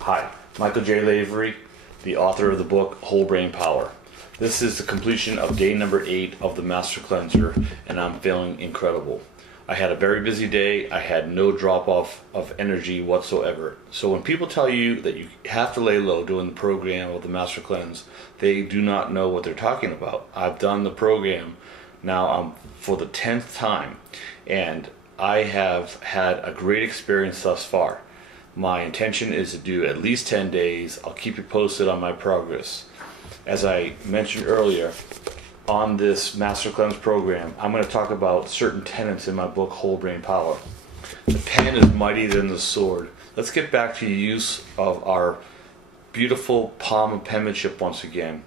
Hi, Michael J. Lavery, the author of the book Whole Brain Power. This is the completion of day number 8 of the Master Cleanser, and I'm feeling incredible. I had a very busy day. I had no drop off of energy whatsoever. So when people tell you that you have to lay low doing the program of the Master Cleanse, they do not know what they're talking about. I've done the program now for the 10th time, and I have had a great experience thus far. My intention is to do at least 10 days. I'll keep you posted on my progress. As I mentioned earlier, on this Master Cleanse program, I'm going to talk about certain tenets in my book, Whole Brain Power. The pen is mightier than the sword. Let's get back to the use of our beautiful palm of penmanship once again.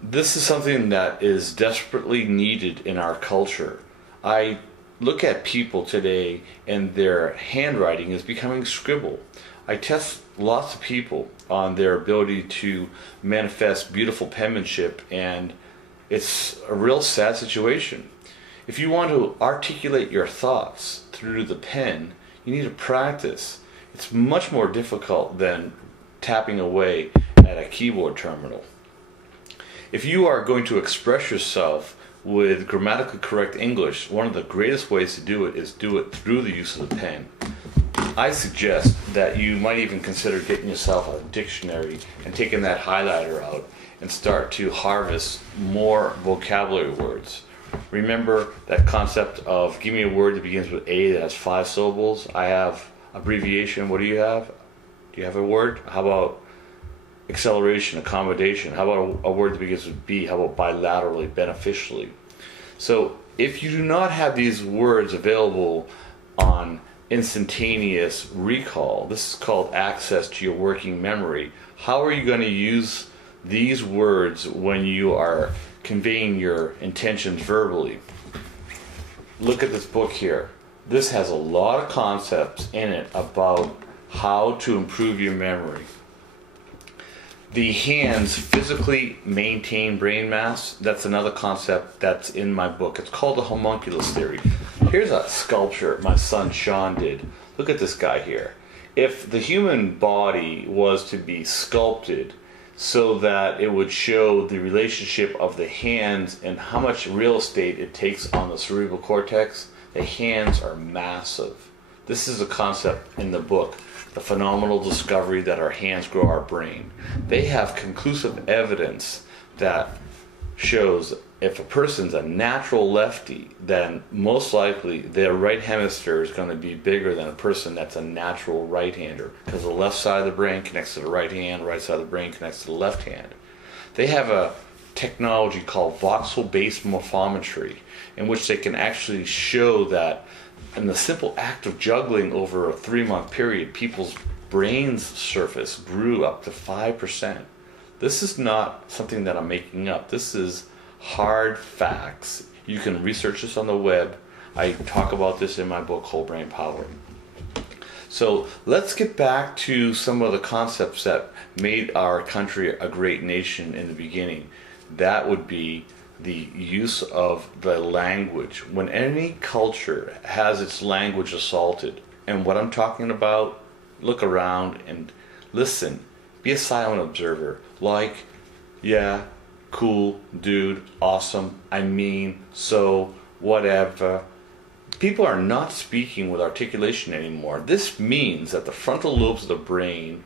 This is something that is desperately needed in our culture. I look at people today and their handwriting is becoming scribble. I test lots of people on their ability to manifest beautiful penmanship, and it's a real sad situation. If you want to articulate your thoughts through the pen, you need to practice. It's much more difficult than tapping away at a keyboard terminal. If you are going to express yourself with grammatically correct English, one of the greatest ways to do it is do it through the use of the pen. I suggest that you might even consider getting yourself a dictionary and taking that highlighter out and start to harvest more vocabulary words. Remember that concept of give me a word that begins with A that has 5 syllables. I have abbreviation. What do you have? Do you have a word? How about acceleration, accommodation? How about a word that begins with B? How about bilaterally, beneficially? So if you do not have these words available on instantaneous recall, this is called access to your working memory, how are you going to use these words when you are conveying your intentions verbally? Look at this book here. This has a lot of concepts in it about how to improve your memory. The hands physically maintain brain mass. That's another concept that's in my book. It's called the homunculus theory. Here's a sculpture my son Sean did. Look at this guy here. If the human body was to be sculpted so that it would show the relationship of the hands and how much real estate it takes on the cerebral cortex, the hands are massive. This is a concept in the book, the phenomenal discovery that our hands grow our brain. They have conclusive evidence that shows if a person's a natural lefty, then most likely their right hemisphere is going to be bigger than a person that's a natural right-hander, because the left side of the brain connects to the right hand, right side of the brain connects to the left hand. They have a technology called voxel-based morphometry, in which they can actually show that in the simple act of juggling over a 3-month period, people's brain's surface grew up to 5%. This is not something that I'm making up. This is hard facts. You can research this on the web. I talk about this in my book, Whole Brain Power. So let's get back to some of the concepts that made our country a great nation in the beginning. That would be the use of the language. When any culture has its language assaulted, and what I'm talking about, look around and listen. Be a silent observer. Like, yeah, cool, dude, awesome, I mean, so, whatever. People are not speaking with articulation anymore. This means that the frontal lobes of the brain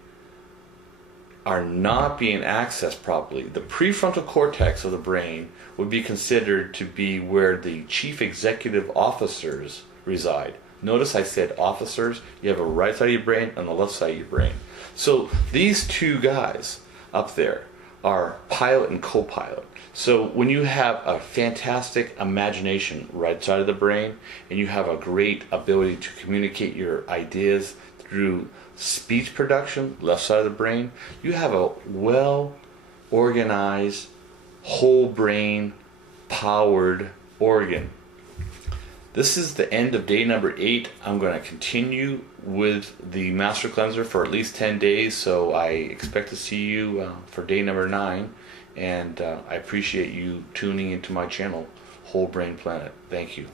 are not being accessed properly. The prefrontal cortex of the brain would be considered to be where the chief executive officers reside. Notice I said officers. You have a right side of your brain and the left side of your brain. So these two guys up there are pilot and co-pilot. So when you have a fantastic imagination, right side of the brain, and you have a great ability to communicate your ideas through speech production, left side of the brain, you have a well-organized, whole brain powered organ. This is the end of day number 8. I'm going to continue with the Master Cleanser for at least 10 days, so I expect to see you for day number 9, and I appreciate you tuning into my channel, Whole Brain Planet. Thank you.